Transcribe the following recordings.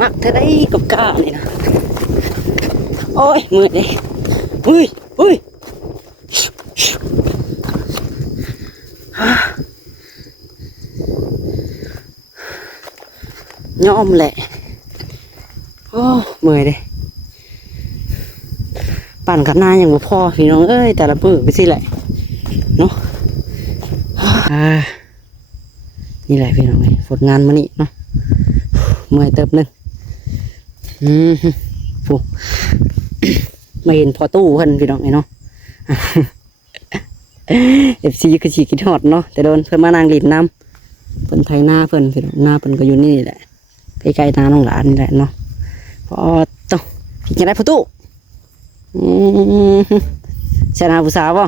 มักเท่าไรกับก้านี่นะโอ้ยมือเลยอุ้ยอุ้ยยอมแหละโอ้มือเลยปั่นขันหน้าอย่างบ่พอพี่น้องเอ้ยแต่ละมือไปสิแหละเนาะนี่แหละพี่น้องเลยผลงานมานี่เนาะเมื่อยเติบนึงฟูมาเห็นพอตู้เพิ่นพี่น้องไงเนาะFC คือสิคิดฮอดเนาะแต่โดนเพิ่นมานางดินน้ำเพิ่นไถนาเพิ่นพี่น้องนาเพิ่นก็อยู่นี่แหละใกล้ๆนาน้องหลานนี่แหละเนาะพอต้องพี่จะได้พอตู้ใช่นาผู้สาวบ่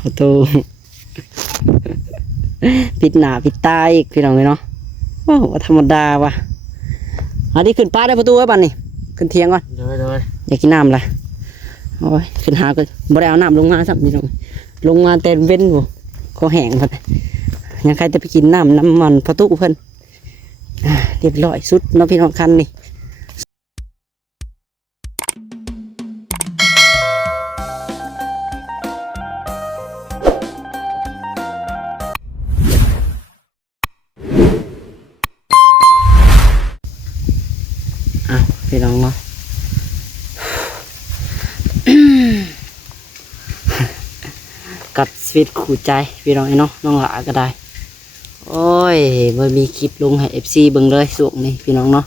พอตู้ปิดหน้าปิดตาอีกพี่น้องเนาะโอ้ธรรมดาว่ะอันนี้ขึ้นป้าได้ประตูไว้บ้านนี่ขึ้นเทียงก่อนเลยอยากกินน้ำละโอ้ยขึ้นหาก็บ่ได้เอาน้ำลงมาสักพี่น้องลงมาเต็มเว้นบ่เขาแห้งเพิ่นยังใครจะไปกินน้ำมันประตูเพิ่นเรียบร้อยสุดเนาะพี่น้องคันนี่พี่น้องเนาะกัดชีวิตขู่ใจพี่น้องเนาะน้องหลาก็ได้โอ้ยมันมีคลิปลงให้ FC เบิ่งเลยส่วงนี้พี่น้องเนาะ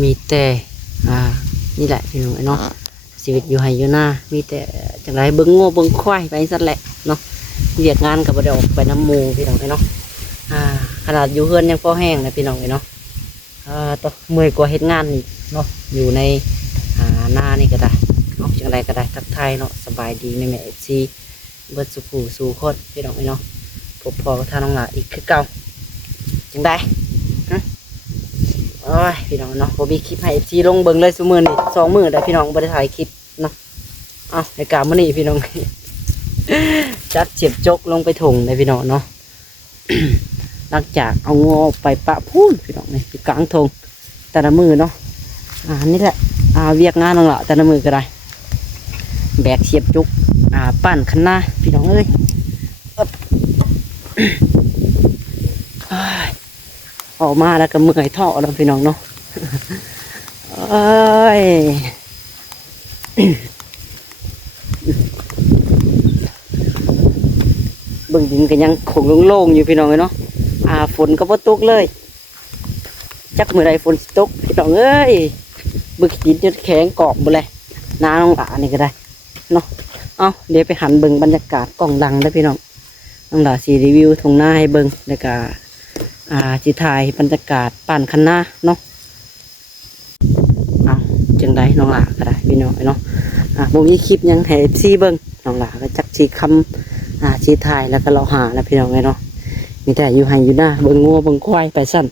มีแต่นี่แหละพี่น้องเนาะชีวิตอยู่ไห้อยู่หน้ามีแต่จังไรเบิ่งโง่เบิ่งควายไปสั่นแหละเนาะเรียกงานกับบ่ได้ออกไปน้ำมูพี่น้องเนาะขนาดอยู่เฮือนยังพอแห้งนะพี่น้องเนาะต่อเมื่อยกว่าเฮ็ดงานนี่เนาะอยู่ในหน้านี่ก็ได้เนาะจังไรก็ได้ทักทายเนาะสบายดีในแม่FCเบิดสุขสู่คนพี่น้องเนาะพบพอกับท่านน้องหลาอีกคือเก่าจังได้โอ้ยพี่น้องเนาะผมมีคลิปให้FCลงเบิ่งเลยซุมื้อนี่2 มื้อได้พี่น้องบ่ได้ถ่ายคลิปเนาะในกามื้อนี้พี่น้อง จัดเสียบจกลงไปถงเลยพี่น้องเนาะ หลังจากเอางอไปปะพูนพี่น้องนี่อยู่กลางทงแต่ละมือเนาะนี่แหละเวียกงานน้องละแต่ละมือก็ได้แบกเสียบจุกปั้นคันหน้าพี่น้องเอ้ยออกมาแล้วก็เมื่อยท่อแล้วพี่น้องเนาะเอ้ยเบิ่งดินก็ยังคงโล่งๆอยู่พี่น้องเนาะฝนก็บ่ตกเลยจักเมื่อไรฝนตกพี่น้องเอ้ยบึกดินจนแข็งกรอบหมดเลยน้าน้องหลานี่ก็ได้เนาะเดี๋ยวไปหันเบิ่งบรรยากาศกล้องดังได้พี่น้องน้องหลาสีรีวิวทงหน้าให้เบิ่งแล้วก็สิถ่ายบรรยากาศปั่นคันหน้าเนาะจังไดน้องหลาก็ได้พี่น้องเนาะบ่มีคลิปยังให้ซีเบิ่งน้องหลาก็จักสิคำสิถ่ายแล้วก็เราหาแล้วพี่น้องเนาะมีแต่อยู่ไห้อยู่หน้าเบิ่งงัวเบิ่งควายไปสั่น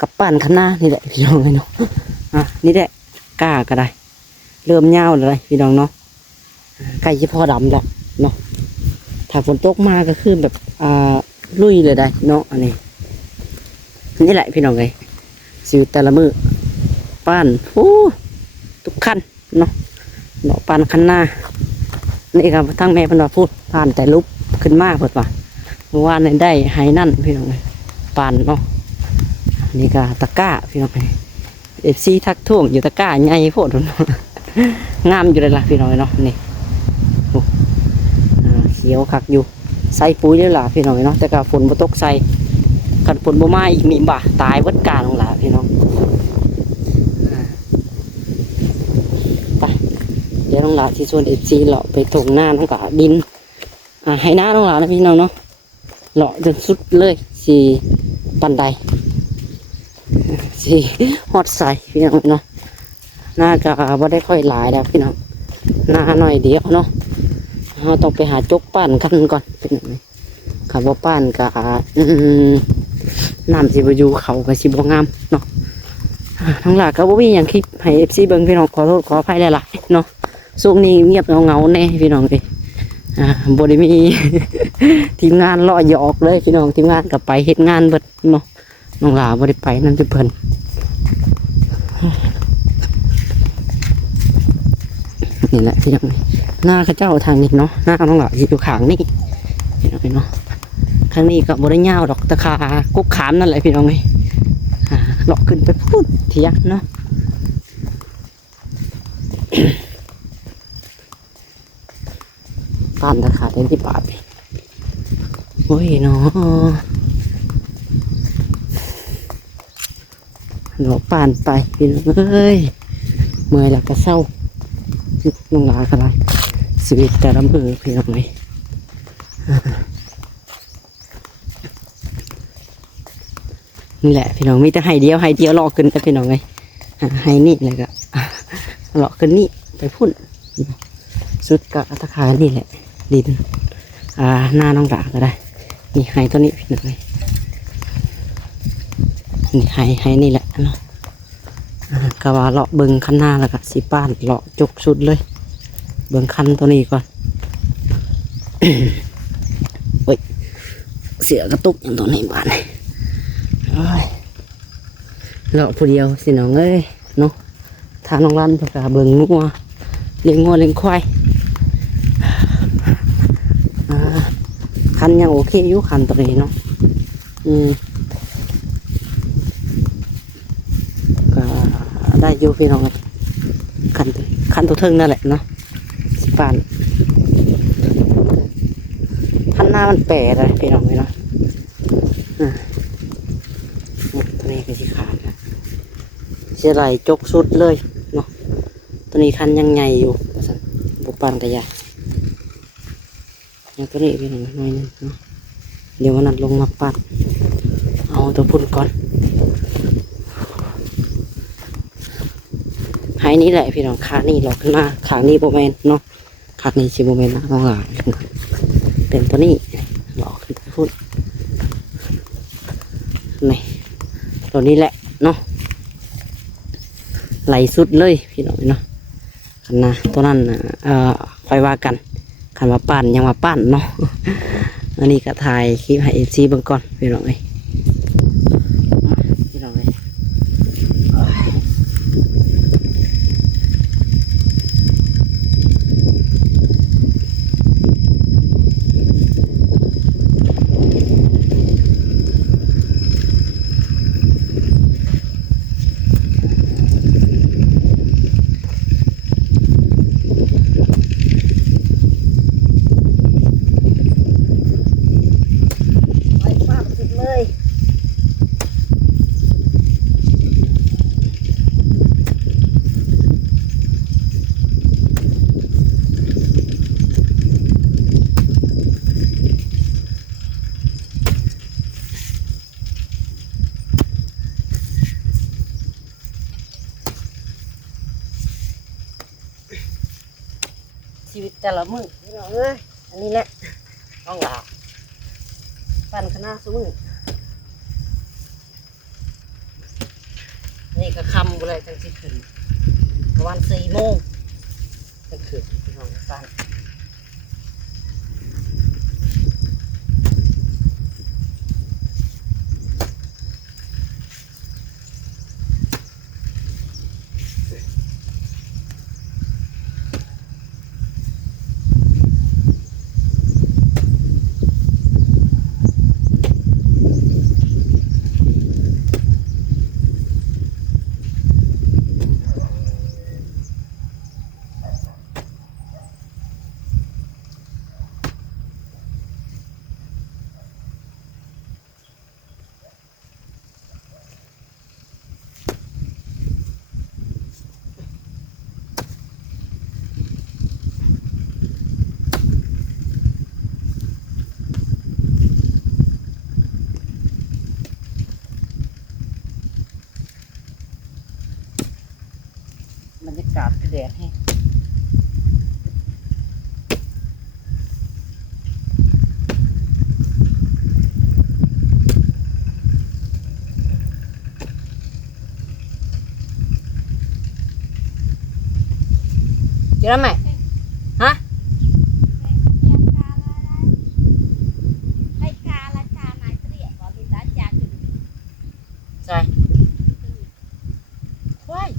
กับปั่นคันหน้านี่แหละพี่น้องเนาะนี่แหละกล้าก็ได้เริ่มเงาเลยพี่น้องเนาะใกล้จะพอดำแล้วเนาะถ้าฝนตกมาก็คือแบบลุยเลยได้เนาะอันนี้นี่แหละพี่น้องเลยสิวแต่ละมือปั่นทุกขั้นเนาะปั่นคันหน้านี่ครับทั้งแม่พันธุ์พูดผ่านแต่ลุกขึ้นมากเปิดว่าเมื่อวานได้หายนั่นพี่น้องเลยปั่นเนาะนี่ก็ตะก้าพี่น้องFCทักท่วงอยู่ตะก้าใหญ่โพดงามอยู่เลยล่ะพี่น้องเนาะนี่เขียวคักอยู่ใส่ปุ๋ยด้วยล่ะพี่น้องเนาะแต่ก็ฝนมาตกใส่ กันฝนบ่มาอีกนี่บ่าตายเบิดกาลงหลาพี่น้องไปเดี๋ยวน้องหลาที่ชวนFCเลาะไปถงหน้าน้องกะดินให้หน้าน้องหลานะพี่น้องเนาะเลาะจนสุดเลยสิปันไดสิฮอดใส่พี่น้องเนาะหน้าก็บ่ได้ค่อยหลายแล้วพี่น้องหน้าหน่อยเดียวเนาะเราต้องไปหาจกปั้นกันก่อนพี่น้องขับว่าปั้นก็น้ำสิบอยู่เขาก็สิบงามเนาะทั้งหลักก็บ่มีอย่างคลิปให้ FC เบิ่งพี่น้องขอโทษขออภัยหลายๆเนาะช่วงนี้เงียบเงาแน่พี่น้องเลยบ่ได้มี ทีมงานเลาะหยอกเลยพี่น้องทีมงานก็ไปเฮ็ดงานเบิดเนาะน้องหลาบ่ได้ไปนั่นจะเพิ่นนี่แหละพี่น้องหน้าข้าเจ้าทางนี้เนาะหน้าน้องหลาอยู่ข้างนี่พี่น้องเนาะข้างนี้ก็บ่ได้ยาวดอกตะขากุกขามนั่นแหละพี่น้องเอ้ยเลาะขึ้นไปพูดเถียงเนาะ ปานตะขาเต็มที่ปาดโอ้ยเนาะหลอกปานไปพี่น้องเอ้ยเมื่อยแล้วก็เศร้าน้องหลากันเลยชีวิตแต่ละมือพี่น้องเลยนี่แหละพี่น้องมีแต่ให้เดียวหลอกขึ้นไปพี่น้องเลยให้นี่เลยก็หลอกขึ้นนี่ไปพุ่นสุดก็ตะขานี่แหละดินหน้าน้องหลาก็ได้นี่ให้ตัวนี้พี่น้องเลยนี่ให้นี่แหละเนาะกะว่าเลาะเบิ่งคันหน้าแล้วก็สิป้านเลาะจกสุดเลยเบิ่งคันตัวนี้ก่อน โอ้ยเสียกระตุกอย่างตัวนี้บ้านเลาะผู้เดียวสิน้องเอ้ยเนาะทางน้องรันเพื่อเบิ่งงัวเลี้ยงงัวเลี้ยงควายคันยังโอเคอยู่คันตัวนี้เนาะก็ได้อยู่พี่น้องคันตัวเทิงนั่นแหละเนาะสิปานคันหน้ามันแปรเลยพี่น้องเลยเนาะตัวนี้ก็สิขาดเสียไหลจกสุดเลยเนาะตัวนี้คันยังใหญ่อยู่บุปผากระยายอย่างตัวนี้พี่น้องน้อยนึงเนาะเดี๋ยววันนั้นลงมาปัดเอาตัวพุ่นก่อนหายนี้แหละพี่น้องขานี่หลอกขึ้นมาขานี่โบแมนเนาะขานี่ชิโบแมนนะน้องหลานเป็นตัวนี้หลอกขึ้นพุ่นนี่ตัวนี้แหละเนาะไหลสุดเลยพี่น้องเนาะคันนะตัวนั้นคอยว่ากันคันว่าปั้นยังว่าปั้นเนาะอันนี้ก็ถ่ายคลิปให้FCเบิ่งก่อนพี่น้องเอ้ยพี่น้องเอ้ยชีวิตแต่ละมื้อพี่น้องเอ้ยอันนี้แหละน้องหลาปั่นคณะซุมื้อนี่ก็ค่ำบ่เลยจังสิขึ้นประมาณ4 โมงจังขึ้นพี่น้องปั่น ากาศแดดให้เจอแล้วไหมฮะใช่ว้าย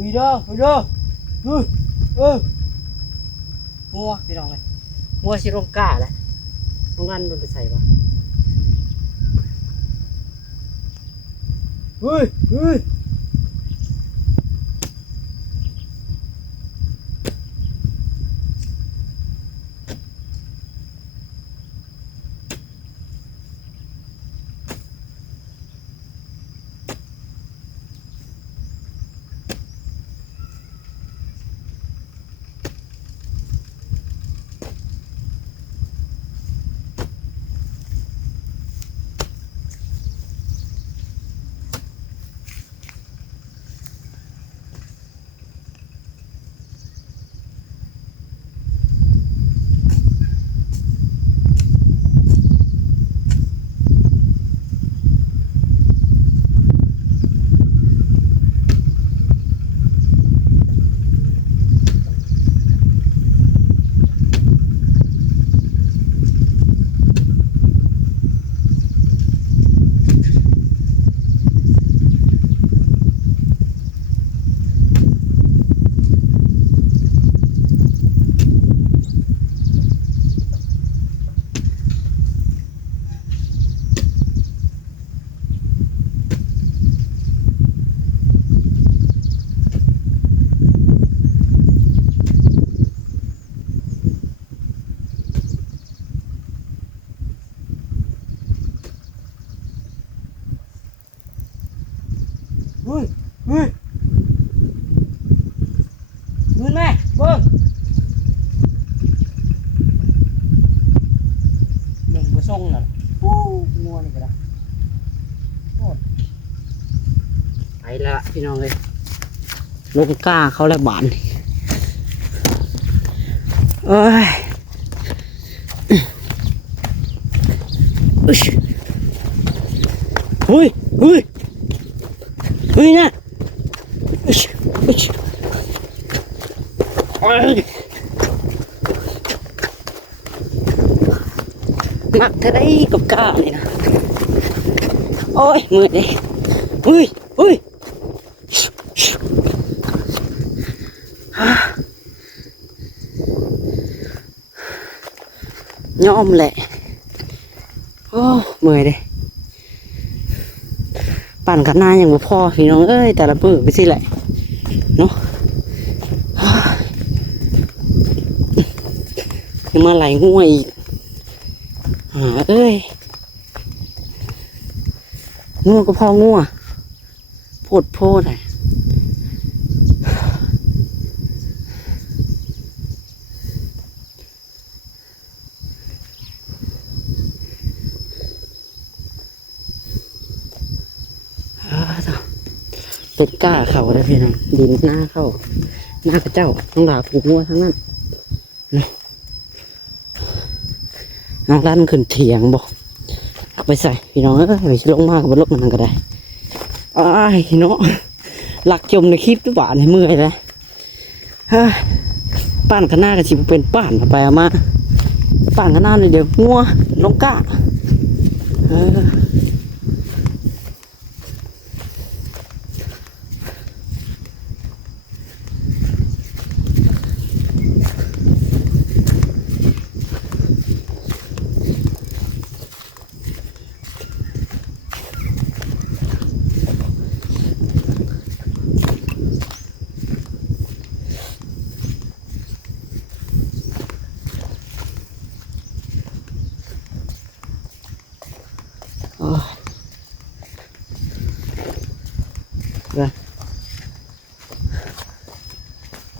วีโดงัวพี่น้องเลยงัวชิโรงก้าแหละน้องรันโดนไปใส่ปะเฮ้ยเงินแม่เบิ้งหนึ่งกระส่งน่ะงัวนี่ก็ได้โคตรไปละพี่น้องเลยลงกล้าเขาแล้วบานเอ้ยเฮ้ยนะหนักเท่าไรกับก้านี่นะโอ้ยมือเลยยอมแหละโอ้มือเลยปั่นกันหน้าอย่างบ่พอพี่น้องเอ้ยแต่ละมือไปสิแหละเนาะยังมาไหลง่วยอีกเอ้ยงัวก็พองัวโพดเลยเป็นก้าเขาได้พี่น้องดินหน้าเข้าหน้ากระเจ้าต้องด่าผูกงัวทั้งนั้นน้องรันขึ้นเถียงบอก ไปใส่พี่น้องไปลงมากับบนรถมันก็ได้อ้ายเนาะหลักจมในคลิปหรือเปล่าในมือเลยป้านข้างหน้าก็สิเป็นป้านไปเอามาป้านข้างหน้าเลยเดี๋ยวงัวน้องก้า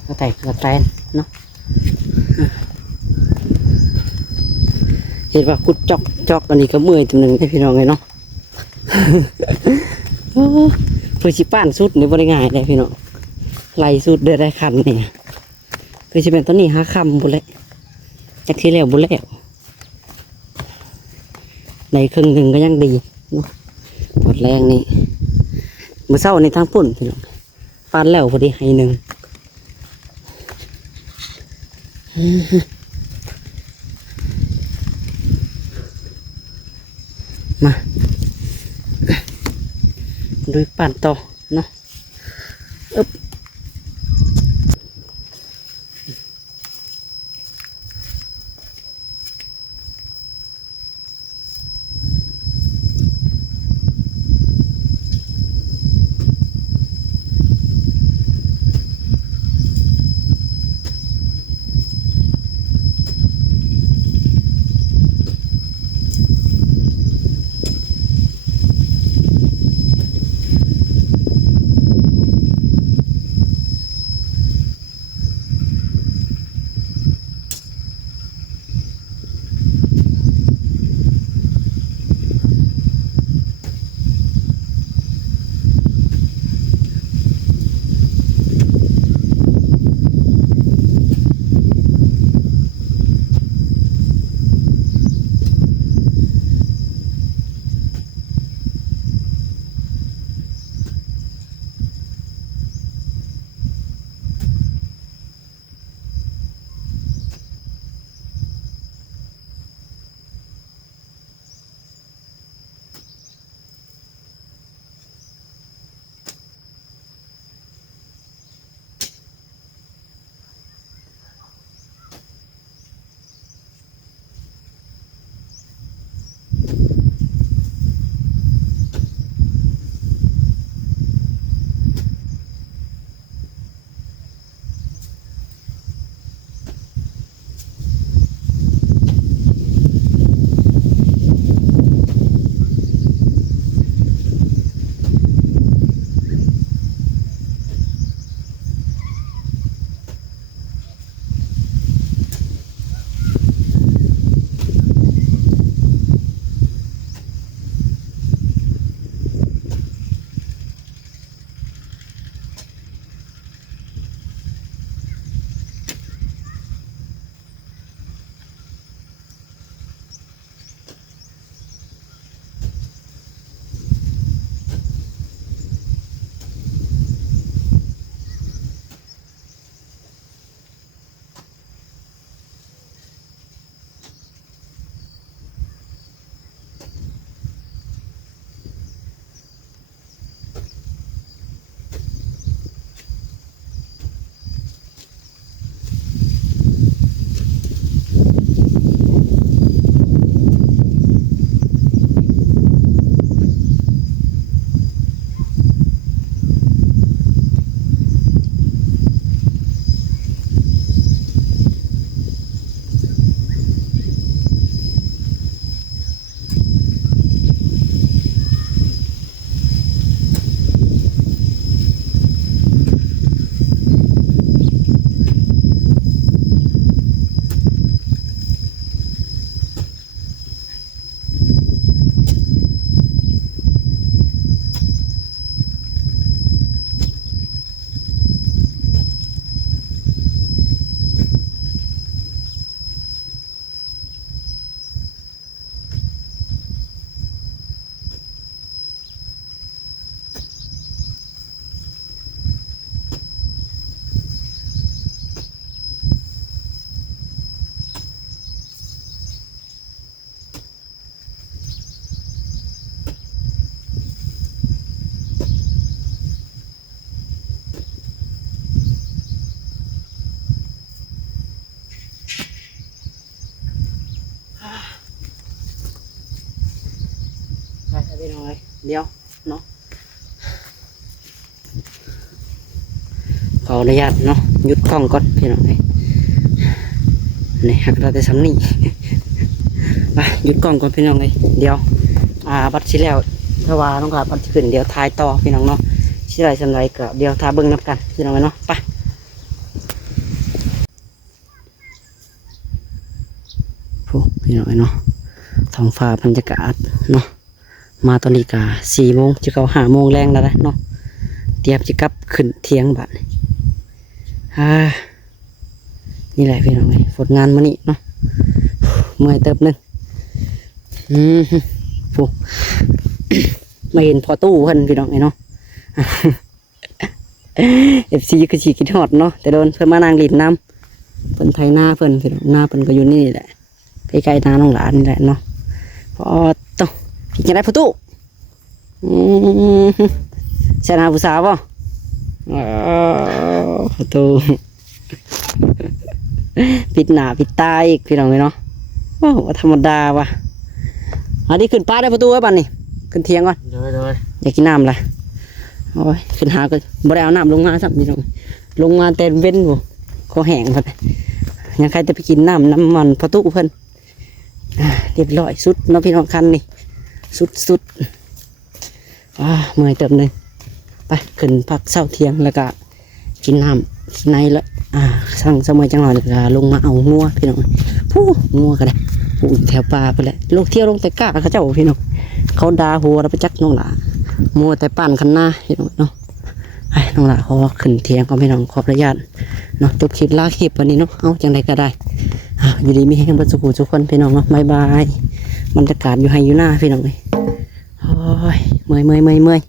ก็แต่กระแตนเนาะเห็นว่าคุดจอกอันนี้ก็เมื่อยตัวหนึ่งให้พี่น้องเลยเนาะเพื่อชิป้านสุดในบริง่ายเลยพี่น้องไล่สุดได้คันเนี่ยคือจะเป็นต้นนี้5 คำบุเล่จากที่แล้วบุเล่ในครึ่งหนึ่งก็ยังดีเนาะหมดแรงนี่เมื่อเช้าในทางปุ่นพี่น้องปานแล้วพอดีให้หนึ่งมาดูปั่นต่อเนาะ เดี๋ยวเนาะขออนุญาตเนาะหยุดกล้องก่อนพี่น้องเลยนี่หักเราแต่ซ้ำนี่ ไปหยุดกล้องก่อนพี่น้องเลยเดี๋ยวบัดสิแล้วเพราะว่าน้องกาบัดสิขึ้นเดี๋ยวถ่ายต่อพี่น้องเนาะสิไรสำไรก็เดี๋ยวทาเบิ้งนับกันพี่น้องเนาะไปโอ้พี่น้องเนาะท้องฟ้าบรรยากาศเนาะมาตอนนี้ก็4 โมงจะเข้า5 โมงแรงแล้วนะเนาะเตรียมจะกลับขึ้นเที่ยงบัดนี่แหละพี่น้องเลยฝนงานมานี่เนาะเมื่อยเติบนึงฟู มาเห็นพอตู้เพิ่นพี่น้องไงเนาะ FC ก็สิคิดฮอดเนาะแต่โดนเพิ่นมานางลิ้นน้ำเพิ่นไถนาเพิ่นพี่น้องหน้าเพิ่นก็อยู่นี่แหละใกล้ๆนาน้องหลานนี่แหละเนาะพอต้องพี่จะได้พอตู้ใช่นาผู้สาวบ่พอตู้ ปิดหน้าปิดตาอีกพี่น้องเลยเนาะโอ้ธรรมดาว่ะอันนี้ขึ้นป้าได้ประตูไว้บ้านนี่ขึ้นเทียงก่อนเลยอยากกินน้ำละโอ้ยขึ้นหาก็บ่ได้เอาน้ำลงมาสักพี่น้องลงมาเต็มเว้นบ่คอแห้งเพิ่นยังใครจะไปกินน้ำมันประตูเพิ่นเรียบร้อยสุดเนาะพี่น้องคันนี่สุดเมื่อยเติมหนึ่งไปขึ้นพักเช้าเที่ยงแล้วก็กินน้ำกินในแล้วสั่งสมัยจังหวะแล้วก็ลงมาเอางัวพี่น้องผู้งัวกันเลยผู้แถวป่าไปเลยลูกเที่ยวลงแต่ก้าเขาเจ้าพี่น้องเขาด่าหัวเราไปจักน้องหลามัวแต่ปั่นคันหน้าพี่น้องเนาะไอ้น้องหลาเขาขึ้นเทียงก็พี่น้องขอประหยัดเนาะจบคลิปลากคลิปวันนี้เนาะเอาจังใดก็ได้อยู่ดีมีให้กันสุขทุกคนพี่น้องเนาะบายบายบรรยากาศอยู่ให้อยู่หน้าพี่น้องเลยโอ้ยเมื่อย